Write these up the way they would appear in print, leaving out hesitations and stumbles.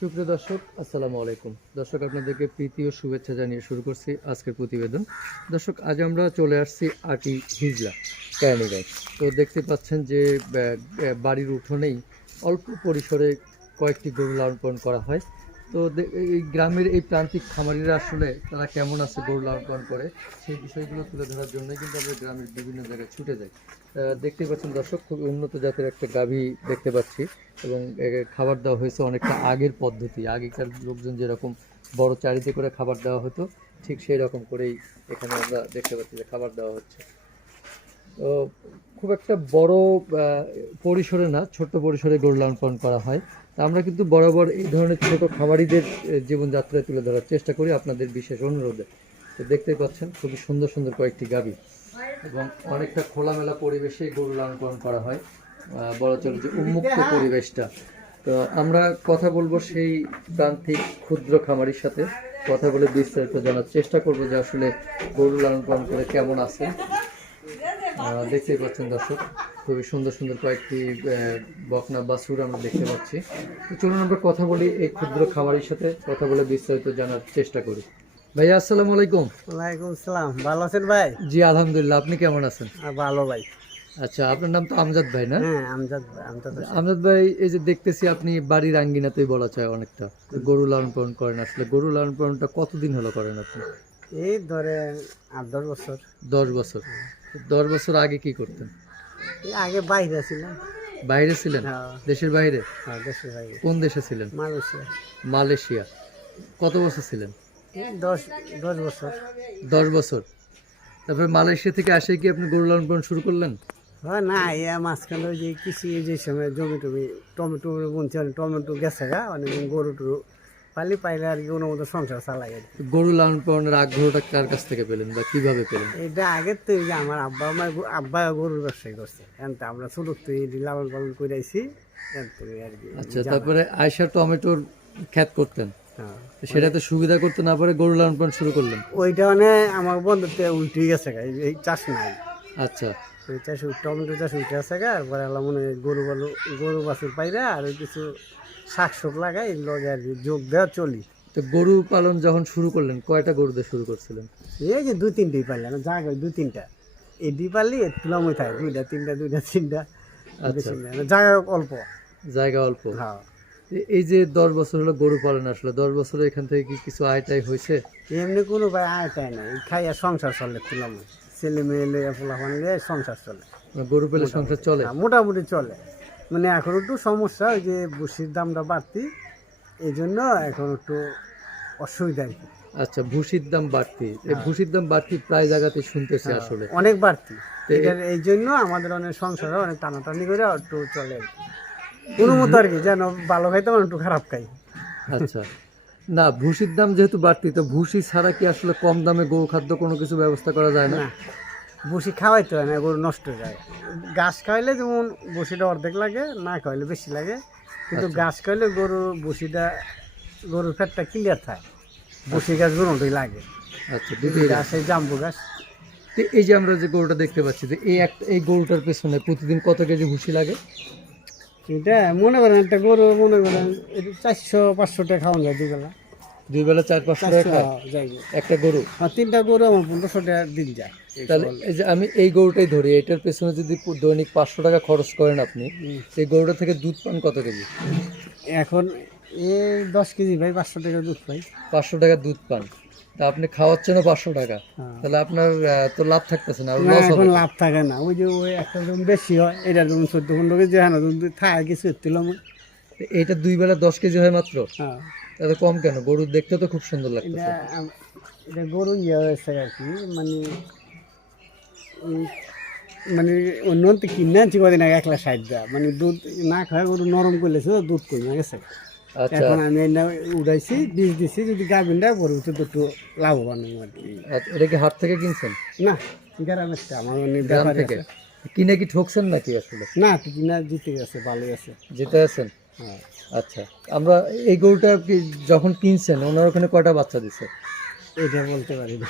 সুপ্রিয় দর্শক, আসসালামু আলাইকুম। দর্শক, আপনাদেরকে প্রীতি ও শুভেচ্ছা জানিয়ে শুরু করছি আজকের প্রতিবেদন। দর্শক, আজ আমরা চলে আসছি আটি হিজলা ক্যানিগায়। তো দেখতে পাচ্ছেন যে বাড়ির উঠোনেই অল্প পরিসরে কয়েকটি গরু লালন পালন করা হয়। তো এই গ্রামের এই প্রান্তিক খামারিরা আসলে তারা কেমন আছে গরু লালন পালন করে, সেই বিষয়গুলো তুলে ধরার জন্যই কিন্তু আমরা গ্রামের বিভিন্ন জায়গায় ছুটে যাই। দেখতে পাচ্ছেন দর্শক, খুব উন্নত জাতের একটা গাভী দেখতে পাচ্ছি এবং খাবার দেওয়া হয়েছে অনেকটা আগের পদ্ধতি। আগেকার লোকজন যেরকম বড় চারিতে করে খাবার দেওয়া হতো, ঠিক সেই রকম করেই এখানে আমরা দেখতে পাচ্ছি যে খাবার দেওয়া হচ্ছে। তো খুব একটা বড় পরিসরে না, ছোট্ট পরিসরে গরু লালন পালন করা হয়। তা আমরা কিন্তু বরাবর এই ধরনের ছোট খামারিদের জীবনযাত্রায় তুলে ধরার চেষ্টা করি আপনাদের বিশেষ অনুরোধে। তো দেখতেই পাচ্ছেন খুবই সুন্দর সুন্দর কয়েকটি গাভী এবং অনেকটা খোলামেলা পরিবেশে গরু লালন পালন করা হয়, বলা চলে যে উন্মুক্ত পরিবেশটা। তো আমরা কথা বলবো সেই প্রান্তিক ক্ষুদ্র খামারির সাথে, কথা বলে বিস্তারিত জানার চেষ্টা করবো যে আসলে গরু লালন পালন করে কেমন আছে। দেখতেই পাচ্ছেন দর্শক, খুবই সুন্দর সুন্দর কয়েকটি বকনা বাছুর আমরা দেখতে পাচ্ছি। তো চলুন আমরা কথা বলি এই ক্ষুদ্র খামারির সাথে, কথা বলে বিস্তারিত জানার চেষ্টা করি। ভাইয়া, আসসালামু আলাইকুম। ওয়ালাইকুম আসসালাম। ভালো আছেন ভাই? জি আলহামদুলিল্লাহ, আপনি কেমন আছেন? ভালো ভাই। আচ্ছা, আপনার নাম তো আমজাদ ভাই না? হ্যাঁ, আমজাদ হোসেন। আমজাদ ভাই, এই যে দেখতেছি আপনি বাড়ির আঙ্গিনাতেই বলা চায় অনেকটা গরু লালন পালন করেন। আসলে গরু লালন পালনটা কতদিন হলো করেন আপনি? এই ধরে 8-10 বছর। 10 বছর। 10 বছর আগে কি করতেন? এই আগে বাইরে ছিলাম। বাইরে ছিলেন? হ্যাঁ। দেশের বাইরে? হ্যাঁ, দেশের বাইরে। কোন দেশে ছিলেন? মালয়েশিয়া। মালয়েশিয়া। কত বছর ছিলেন? এই 10 বছর। 10 বছর। তারপরে মালয়েশিয়া থেকে আসে কি আপনি গরু লালন পালন শুরু করলেন? হ্যাঁ, না মাঝখানে ওই যে কৃষি যে সময় জমি টমি টমেটো বুনছে, টমেটো গেছে গা অনেক গরু টরু পাইলে আর কি কোনো মতো সংসার চালাই আর কি। গরু লালন পালনের আগ্রহটা কার কাছ থেকে পেলেন বা কিভাবে পেলেন? এটা আগের তো এই যে আমার আব্বা গরুর ব্যবসায়ী করছে, এনতে আমরা ছোট তো এই লালন পালন করে আইছি আর কি। আচ্ছা, তারপরে আয়সা টমেটোর ক্ষেত করতেন, হ্যাঁ, সেটাতে সুবিধা করতে না পারে গরু লালন পালন শুরু করলেন? ওইটা মানে আমার বন্ধুতে উল্টে গেছে গা, এই চাষ নাই। আচ্ছা। ওই চাষ টমেটো চাষ উল্টে গেছে গা, এরপরে আল্লাহ মনে হয় গরু বাছুর পাইরা আর ওই কিছু শাক শোক লাগাই লগে আর কি যোগ দেওয়া চলি। তো গরু পালন যখন শুরু করলেন, কয়টা গরু দিয়ে শুরু করছিলেন? এই যে 2-3টাই পারলাম, জায়গায় 2-3টা এই দুই পারলি তুলামই থাকে, 2-3টা আচ্ছা, জায়গা অল্প। জায়গা অল্প। হ্যাঁ, এই যে 10 বছর হলো গরু পালন, আসলে 10 বছরে এখান থেকে কি কিছু আয় টাই হয়েছে? এমনি কোনো ভাই আয়টাই নাই, খাইয়া সংসার চলে তুলামই, ছেলে মেয়ে লইয়া পোলাপান লিয়ে সংসার চলে। গরু পেলে সংসার চলে? হ্যাঁ, মোটামুটি চলে। মানে এখন একটু সমস্যা, ওই যে ভুসির দামটা বাড়তি, এই জন্য এখন একটু অসুবিধা আর কি। আচ্ছা, ভুসির দাম বাড়তি। এই ভুসির দাম বাড়তি প্রায় জায়গাতে শুনতেছি আসলে। অনেক বাড়তি, এই জন্য আমাদের অনেক সংসারে অনেক টানাটানি করে একটু চলে আর কি। কোনো মতো আর কি, যেন ভালো খাইতে আমার একটু খারাপ খাই। আচ্ছা, না ভুসির দাম যেহেতু বাড়তি, তো ভুসি ছাড়া কি আসলে কম দামে গরু খাদ্য কোনো কিছু ব্যবস্থা করা যায় না? না, বসি খাওয়াইতে হয় না, গরু নষ্ট হয়ে যায়। ঘাস খাওয়াইলে যেমন বসিটা অর্ধেক লাগে, না খাওয়াইলে বেশি লাগে। কিন্তু ঘাস খাওয়াইলে গরুর পেটটা ক্লিয়ার থাকে, বসি গাছ দুটোই লাগে। আচ্ছা, দুটি গাছ, এই জাম্বু গাছ। তো এই যে আমরা যে গরুটা দেখতে পাচ্ছি, যে এই গরুটার পেছনে প্রতিদিন কত কেজি ভুসি লাগে? এটা মনে করেন একটা গরু, মনে করেন 400-500 টাকা খাওয়ান যায় দুই বেলা 400-500 টাকা যায় একটা গরু? আর 3টা গরু আমার 1500 টাকা দিন যায়। তাহলে এই যে আমি এই গরুটাই ধরি, এটার পেছনে যদি দৈনিক 500 টাকা খরচ করেন আপনি, সেই গরুটা থেকে দুধ পান কত কেজি? এখন এই 10 কেজি ভাই 500 টাকা দুধ পাই। 500 টাকা দুধ পান, তা আপনি খাওয়াচ্ছেনও 500 টাকা। তাহলে আপনার তো লাভ থাকতেছে না, লস এখন হবে। লাভ থাকে না, ওই যে ওই একটা যেমন বেশি হয়, এটা যেমন 14-15 কেজি হয় না, থাকে কিছু তুলাম। এইটা 2 বেলা 10 কেজি হয় মাত্র? হ্যাঁ, তাহলে কম কেন? গরু দেখতে তো খুব সুন্দর এটা লাগতেছে। এটা গরু ইয়ে হয়েছে আর কি, মানে মানে অন্য কিনে আনছি কদিন আগে 160 দেওয়া, মানে দুধ না খায় গরু নরম করলেছে, দুধ কমে গেছে। আচ্ছা, এখন আমি এটা উঠাইছি, বীজ দিছি, যদি গাভিনটা গরু তো একটু লাভবান হবো আর কি। এটা কি হাট থেকে কিনছেন? না, গ্রামের আমার অনেক গ্রাম ব্যাপারী থেকে আছে। কিনে কি ঠকছেন নাকি আসলে? না, কিনা জিতে গেছে, ভালোই আছে। যেতে আছেন? হ্যাঁ, আচ্ছা, আমরা এই গরুটা যখন কিনছেন ওনার ওখানে কয়টা বাচ্চা দিছে? এটা বলতে পারি না,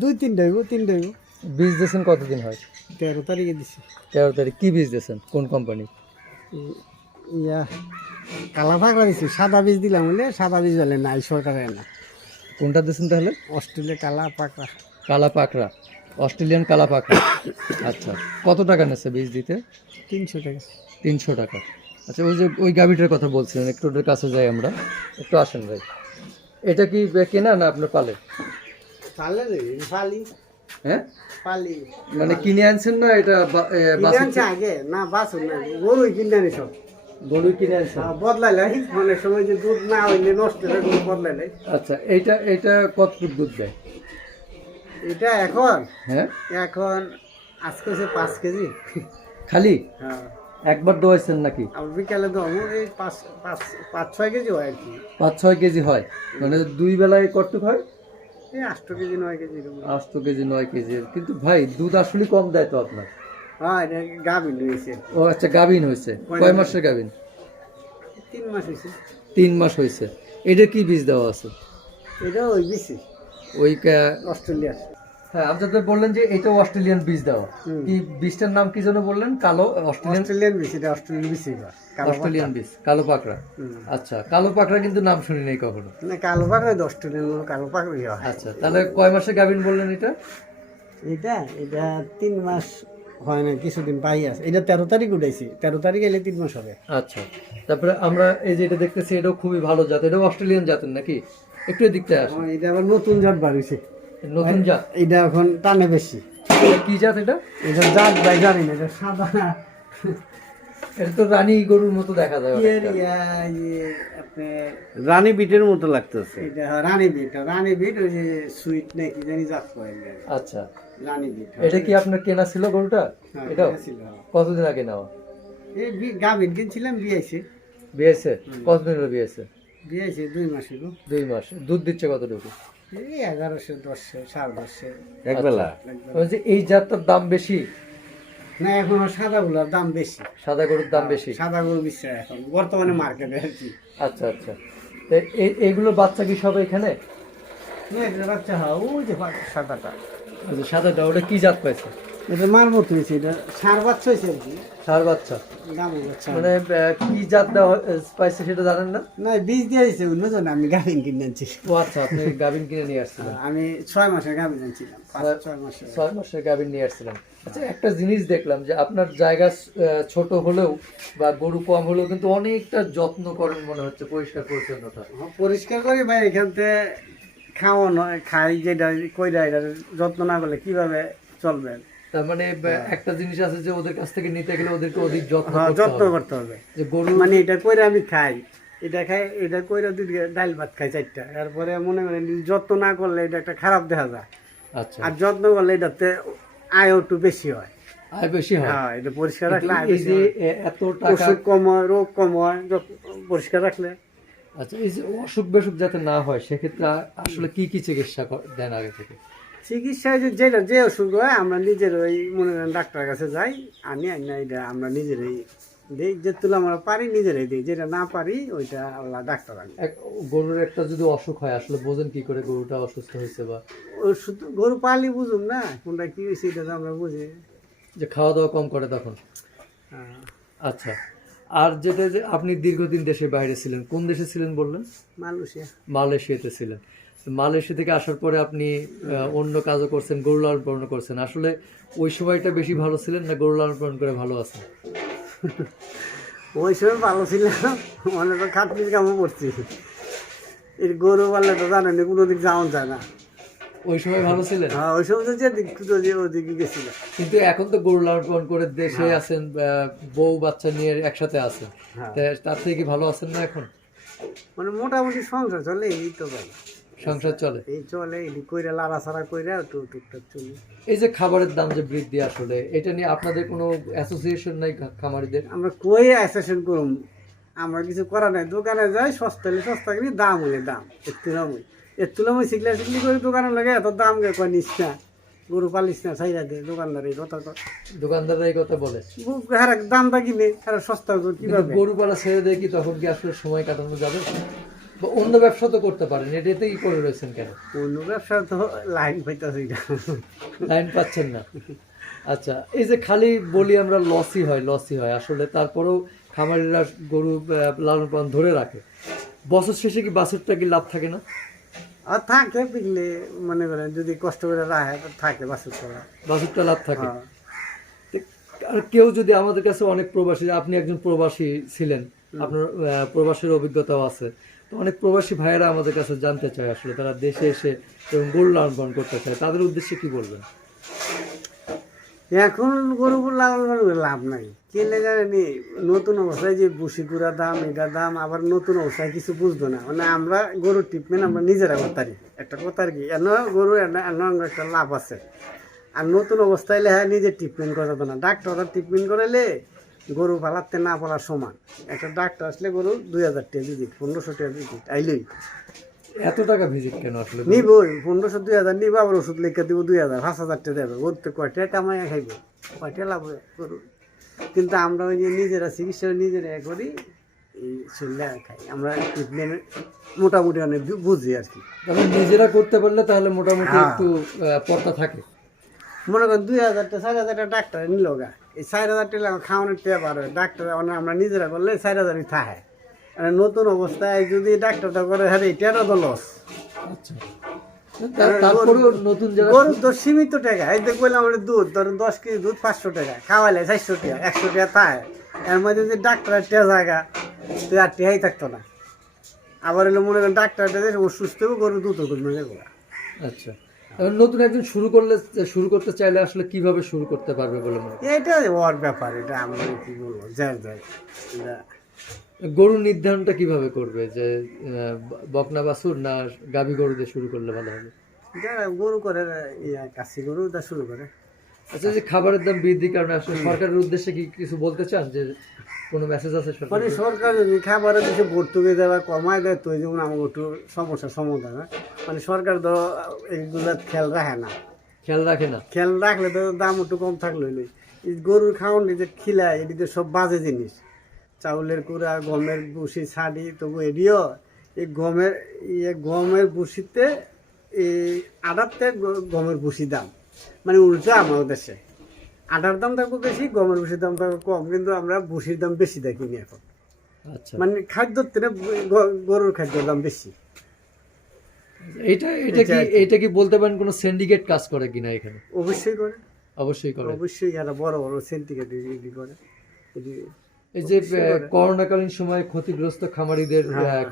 2-3টা হইব, 3টা হইব। বীজ দিয়েছেন কতদিন হয়? 13 তারিখে দিছি। 13 তারিখ। কি বীজ দিয়েছেন? কোন কোম্পানি? ইয়া কালা পাকড়া দিছি, সাদা বীজ দিলাম বলে সাদা বীজ বলে নাই সরকারের না। কোনটা দিয়েছেন তাহলে? অস্ট্রেলিয়া কালা পাকড়া কালা পাকড়া, অস্ট্রেলিয়ান কালা পাকড়া। আচ্ছা, কত টাকা নেছে বীজ দিতে? 300 টাকা। 300 টাকা। আচ্ছা, ওই যে ওই গাভীটার কথা বলছিলেন, একটু ওদের কাছে যাই আমরা, একটু আসেন ভাই। এটা কি কেনা না আপনার পালে? পালে রে, পালি হ্যাঁ, পালি মানে কিনে আনছেন না এটা বাছুর কিনে আগে না, বাছুর না, গরুই কিনে আনি সব। গরু কিনে আনছেন? বদলাইলে অনেক সময় যে দুধ না হইলে নষ্ট হয়ে গরু বদলাইলে। আচ্ছা, এইটা কত ফুট দুধ দেয়? এটা এখন হ্যাঁ, এখন আজকে হচ্ছে 5 কেজি। খালি হ্যাঁ, একবার দোয়াইছেন নাকি? আর বিকালে তো আমার এই 5-6 কেজি হয় আর কি। 5-6 কেজি হয়, মানে 2 বেলায় কতটুক হয়? এই 8 কেজি 9 কেজি এরকম। 8 কেজি 9 কেজি। কিন্তু ভাই দুধ আসলে কম দেয় তো আপনার। হ্যাঁ, এটা গাভিন হয়েছে। ও আচ্ছা, গাভিন হয়েছে। কয় মাসের গাভিন? 3 মাস হয়েছে। 3 মাস হয়েছে। এটা কি বীজ দেওয়া আছে? এটা ওই বেশি ওই অস্ট্রেলিয়া। হ্যাঁ, আপনি তো বললেন যে এটা অস্ট্রেলিয়ান বীজ দেওয়া। কি বীজটার নাম কি যেন বললেন? কালো অস্ট্রেলিয়ান বেশি, এটা অস্ট্রেলিয়ান বেশি। অস্ট্রেলিয়ান বীজ, কালো পাকড়া। আচ্ছা, কালো পাকড়া কিন্তু নাম শুনি নাই কখনো। না, কালো পাকড়া অস্ট্রেলিয়ান কালো পাকড়া হয়। আচ্ছা, তাহলে কয় মাসে গাভিন বললেন এটা? এটা এটা 3 মাস হয় না, কিছুদিন পাই আছে। এটা 13 তারিখ উঠাইছি, 13 তারিখ এলে 3 মাস হবে। আচ্ছা, তারপরে আমরা এই যে এটা দেখতেছি, এটাও খুবই ভালো জাত। এটাও অস্ট্রেলিয়ান জাতের নাকি? একটু এদিকটা আসুন। এটা আবার নতুন জাত বাড়িছে, নতুন জাত। এটা এখন টানে বেশি। এটা কি জাত এটা? এটা জাত ভাই জানি না, এটা সাদা। এটা তো রানী গরুর মতো দেখা যায় অনেকটা। রানী বিটের মতো লাগতেছে। এটা রানী বিট, রানী বিট ওই যে সুইট নাকি জানি জাত কয়। আচ্ছা, রানী বিট। এটা কি আপনার কেনা ছিল গরুটা? এটাও ছিল। কতদিন আগে নেওয়া? এই গাভিন কিনছিলাম, বিয়েছে। বিয়েছে? কতদিন হলো বিয়েছে? বিয়েছে 2 মাস হলো। 2 মাস। দুধ দিচ্ছে কতটুকু? এই 1100, 1000, 10.5 একবেলা। যে এই জাতটার দাম বেশি না, এখন সাদা গুলার দাম বেশি। সাদা গরুর দাম বেশি। সাদা গরু বেশি এখন বর্তমানে মার্কেটে আর কি। আচ্ছা আচ্ছা, তো এইগুলো বাচ্চা কি সব এখানে? বাচ্চা হয় ওই যে সাদাটা। আচ্ছা, সাদাটা ওটা কি জাত পাইছে? এটা মার মতো হয়েছে, এটা ষাঁড় বাচ্চা হয়েছে আর কি। ষাঁড় বাচ্চা দামের বাচ্চা মানে কি জাত দেওয়া পাইছে সেটা জানেন না? না, বীজ দিয়ে দিয়েছে অন্য জন, আমি গাভিন কিনে আনছি। ও আচ্ছা, আপনি গাভিন কিনে নিয়ে আসছিলেন? আমি 6 মাসের গাভিন আনছিলাম, 5-6 মাসের। 6 মাসের গাভিন নিয়ে আসছিলাম। আচ্ছা, একটা জিনিস দেখলাম যে আপনার জায়গা ছোট হলেও বা গরু কম হলেও কিন্তু অনেকটা যত্ন করেন মনে হচ্ছে, পরিষ্কার পরিচ্ছন্নতা। পরিষ্কার করি ভাই, এখান থেকে খাওয়ানো খাই যেটা কইরা, এটা যত্ন না করলে কিভাবে চলবে? তার মানে একটা জিনিস আছে যে ওদের কাছ থেকে নিতে গেলে ওদেরকে অধিক যত্ন করতে হবে। যে গরু মানে এটা কইরা আমি খাই, এটা খাই, এটা কইরা দুধ ডাল ভাত খাই 4টা, তারপরে মনে করেন যত্ন না করলে এটা একটা খারাপ দেখা যায়। আচ্ছা, আর যত্ন করলে এটাতে আয় একটু বেশি হয়। আয় বেশি হয়। হ্যাঁ, এটা পরিষ্কার রাখলে আয় এই বেশি যে হয়। এত টাকা, অসুখ কম হয়, রোগ কম হয় পরিষ্কার রাখলে। আচ্ছা, এই যে অসুখ বেসুখ যাতে না হয় সেক্ষেত্রে আসলে কি কি চিকিৎসা দেন আগে থেকে? চিকিৎসায় যে অসুখ হয় আমরা নিজের ওই মনে করেন ডাক্তারের কাছে যাই, আনি না, এটা আমরা নিজেরাই দিই, যেগুলো আমরা পারি নিজেরাই দিই, যেটা না পারি ওইটা আল্লাহ ডাক্তার আনি। গরুর একটা যদি অসুখ হয় আসলে বোঝেন কি করে গরুটা অসুস্থ হয়েছে? বা ওষুধ গরু পালি বুঝুন না কোনটা কি হয়েছে, এটা তো আমরা বুঝি। যে খাওয়া দাওয়া কম করে তখন? আচ্ছা, আর যেটা যে আপনি দীর্ঘদিন দেশের বাইরে ছিলেন, কোন দেশে ছিলেন বললেন? মালয়েশিয়া। মালয়েশিয়াতে ছিলেন। মালয়েশিয়া থেকে আসার পরে আপনি অন্য কাজও করছেন, গরু লালন পালন করছেন। আসলে ওই সময়টা বেশি ভালো ছিলেন না গরু লালন পালন করে ভালো আছেন? ওই সময় ভালো ছিল, অনেক খাটনির কামও করছি। এই গরু পাললে তো জানেন কোনো দিক যাওয়া যায় না। ওই সময় ভালো ছিলেন? হ্যাঁ, ওই সময় তো যে দিক ওদিকে গেছিল। কিন্তু এখন তো গরু লালন পালন করে দেশে আছেন, বউ বাচ্চা নিয়ে একসাথে আছেন, তার থেকে কি ভালো আছেন না এখন? মানে মোটামুটি সংসার চলে, এই তো ভালো সংসার চলে, এই চলে, এই কইরা লাড়াছাড়া কইরা টুকটাক চলে। এই যে খাবারের দাম যে বৃদ্ধি, আসলে এটা নিয়ে আপনাদের কোনো অ্যাসোসিয়েশন নাই খামারিদের? আমরা কই অ্যাসেশন করুম, আমরা কিছু করা নাই, দোকানে যাই, সস্তা হলে সস্তা কিনি, দাম হলে দাম, এর তুলামই শিখলি করে দোকানে লাগে, এত দাম গে কয় নিস না, গরু পালিস না, ছাইরা দে। দোকানদার এই কথা, দোকানদাররা এই কথা বলে, হ্যাঁ দামটা কিনে হ্যাঁ সস্তা কিভাবে? গরু পালা ছেড়ে দেয় কি তখন কি আসলে সময় কাটানো যাবে? বা অন্য ব্যবসা তো করতে পারেন, এটাতেই করে রয়েছেন কেন? অন্য ব্যবসা তো লাইন পাইতেছে, লাইন পাচ্ছেন না। আচ্ছা, এই যে খালি বলি আমরা লসই হয় আসলে, তারপরেও খামারিরা গরু লালন পালন ধরে রাখে, বছর শেষে কি বাছুরটা কি লাভ থাকে না? আর থাকে বিকলে মনে করেন যদি কষ্ট করে রাখে তো থাকে বাছুর করা। বাছুরটা লাভ থাকে। হ্যাঁ। আর কেউ যদি আমাদের কাছে অনেক প্রবাসী, আপনি একজন প্রবাসী ছিলেন, আপনার প্রবাসের অভিজ্ঞতাও আছে, তো অনেক প্রবাসী ভাইয়েরা আমাদের কাছে জানতে চায় আসলে তারা দেশে এসে এবং গরু লালন পালন করতে চায়, তাদের উদ্দেশ্যে কি বলবেন? এখন গরু লালন পালন করে লাভ নাই, কিনলে জানেনি নতুন অবস্থায় যে বুসি গুঁড়া দাম এটার দাম, আবার নতুন অবস্থায় কিছু বুঝতো না, মানে আমরা গরুর ট্রিটমেন্ট আমরা নিজেরা করতারি একটা কথা আর কি, এন গরু এন একটা লাভ আছে। আর নতুন অবস্থায় হ্যাঁ নিজে ট্রিটমেন্ট করা যেত না, ডাক্তাররা ট্রিটমেন্ট করাইলে গরু পালাতে না পালার সমান। একটা ডাক্তার আসলে গরু 2000 টাকা ভিজিট, 1500 টাকা ভিজিট আইলেই। এত টাকা ভিজিট কেন আসলে? নিবই 1500 2000 নিব, আবার ওষুধ লিখে দিব 2000 5000 টাকা দেবে, ওর তো কয়টা কামাই খাইব, কয়টা লাভ হবে গরু। কিন্তু আমরা ওই যে নিজেরা চিকিৎসা নিজেরা করি, এই শরীরে খাই আমরা ট্রিটমেন্ট মোটামুটি অনেক বুঝি আর কি। তখন নিজেরা করতে পারলে তাহলে মোটামুটি হ্যাঁ। একটু পর্দা থাকে। মনে করেন 2000 টা 4000 টাকা ডাক্তার নিল গা, এই 4000 টাকা খাওয়ানোর টাকা বার হয়, ডাক্তার আমরা নিজেরা করলে 4000 থাকে। নতুন অবস্থায় যদি ডাক্তারটা করে হ্যাঁ এটারও তো লস। আচ্ছা, তারপরেও নতুন যারা গরুর তো সীমিত টাকা, এই দেখ বললাম আমরা দুধ ধরেন 10 কেজি দুধ 500 টাকা, খাওয়াইলে 400 টাকা 100 টাকা থাকে, এর মধ্যে যদি ডাক্তারের টেয়া জায়গা তুই আর টেহাই থাকতো না। আবার এলো মনে করেন ডাক্তারটা ও সুস্থ হবে, গরু দুধ করবে যাবো। আচ্ছা, এখন নতুন একজন শুরু করতে চাইলে আসলে কিভাবে শুরু করতে পারবে বলে মনে করেন? এটা ওর ব্যাপার, এটা আমরা কি বলবো যাই যাই। এটা গরুর নির্ধারণটা কিভাবে করবে যে বকনা বাছুর না গাভী গরু দিয়ে শুরু করলে ভালো হবে? যারা গরু করে কাশি গরু তা শুরু করে। আচ্ছা, যে খাবারের দাম বৃদ্ধির কারণে আসলে সরকারের উদ্দেশ্যে কি কিছু বলতে চান, যে কোনো মেসেজ আছে সরকার? মানে সরকার যদি খাবারের দেশে ভর্তুকি দেওয়া কমায় দেয় তো যেমন আমাকে একটু সমস্যার সমাধান হয়। মানে সরকার তো এইগুলো খেয়াল রাখে না, খেয়াল রাখে না। খেয়াল রাখলে তো দাম একটু কম থাকলে হইলে। এই গরুর খাওয়ান যে খিলায় এটি তো সব বাজে জিনিস, চাউলের কুড়া গমের ভুসি ছাড়ি তবু এডিও এই গমের ভুসিতে এই আটাতে গমের ভুসি দাম, মানে উল্টা আমাদের দেশে আটার দাম থাকবে বেশি, গমের ভুসির দাম থাকবে কম, কিন্তু আমরা ভুসির দাম বেশি দেখি নি এখন। আচ্ছা, মানে খাদ্যর থেকে গরুর খাদ্যের দাম বেশি। এটা কি বলতে পারেন কোনো সিন্ডিকেট কাজ করে কিনা এখানে? অবশ্যই করে, অবশ্যই করে। অবশ্যই এরা বড় বড় সিন্ডিকেট করে। এই যে করোনাকালীন সময়ে ক্ষতিগ্রস্ত খামারিদের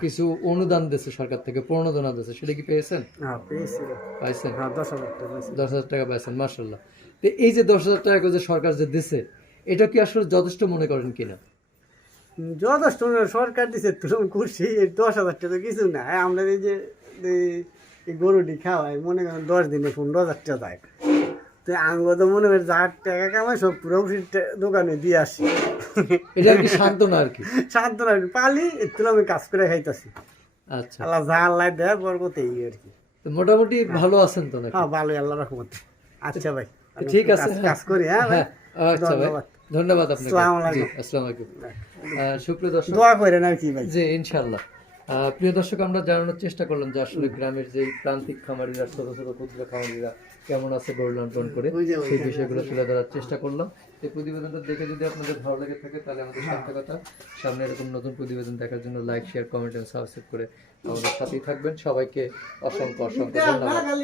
কিছু অনুদান দিয়েছে সরকার থেকে, প্রণোদনা দিয়েছে, সেটা কি পেয়েছেন? হ্যাঁ পেয়েছি, পাইছেন? হ্যাঁ 10,000 টাকা পেয়েছি। 10,000 টাকা পাইছেন, মাশাআল্লাহ। তো এই যে 10,000 টাকা যে সরকার যে দিছে, এটা কি আসলে যথেষ্ট মনে করেন কিনা? যথেষ্ট না, সরকার দিচ্ছে তুলন করছি, এই 10,000 টাকা কিছু না। আমরা এই যে এই গরুটি খাওয়াই মনে করেন 10 দিনে 15,000 টাকা যায়, তো আঙ্গ তো মনে করেন যার টাকা কামাই সব পুরো দোকানে দিয়ে আসি। এটা আর কি সান্ত্বনা আর কি। সান্ত্বনা পালি একটু আমি কাজ করে খাইতেছি। আচ্ছা, আল্লাহ যা আল্লাহ দেয় বরকত এই আর কি। তো মোটামুটি ভালো আছেন তো নাকি? হ্যাঁ ভালোই আল্লাহ রহমতে। আচ্ছা ভাই, ঠিক আছে, কাজ করি। হ্যাঁ ভাই, আচ্ছা ভাই, ধন্যবাদ আপনাকে। আসসালামু আলাইকুম। জি, আসসালামু আলাইকুম। সুপ্রিয় দর্শক, দোয়া করেন আর কি ভাই। জি ইনশাআল্লাহ। প্রিয় দর্শক, আমরা জানানোর চেষ্টা করলাম যে আসলে গ্রামের যে প্রান্তিক খামারিরা, ছোট ছোট ক্ষুদ্র খামারিরা কেমন আছে গরু লালন পালন করে, সেই বিষয়গুলো তুলে ধরার চেষ্টা করলাম। এই প্রতিবেদনটা দেখে যদি আপনাদের ভালো লেগে থাকে তাহলে আমাদের সার্থকতা। সামনে এরকম নতুন প্রতিবেদন দেখার জন্য লাইক, শেয়ার, কমেন্ট এবং সাবস্ক্রাইব করে আমাদের সাথেই থাকবেন। সবাইকে অসংখ্য ধন্যবাদ।